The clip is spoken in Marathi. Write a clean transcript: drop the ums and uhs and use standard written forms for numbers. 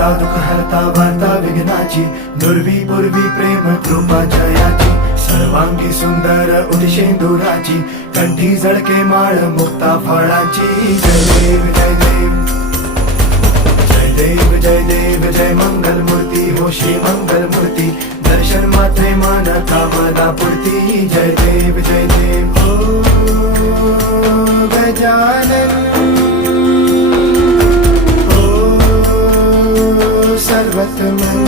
दाता दुःख हरता वार्ता विघ्नाची, दुर्वी पूर्वी प्रेम कृपा जयाची, सर्वांगी सुंदर उदिशेंदुराची, कंठी झळके माळ मुक्ता फळाची. जय देव जय देव जय देव जय देव जय मंगल मूर्ती हो श्री मंगल मूर्ती, दर्शन मात्रे मान कामना पूर्ती. जय देव जय देव ओ गजानन ओ सर्वतमन.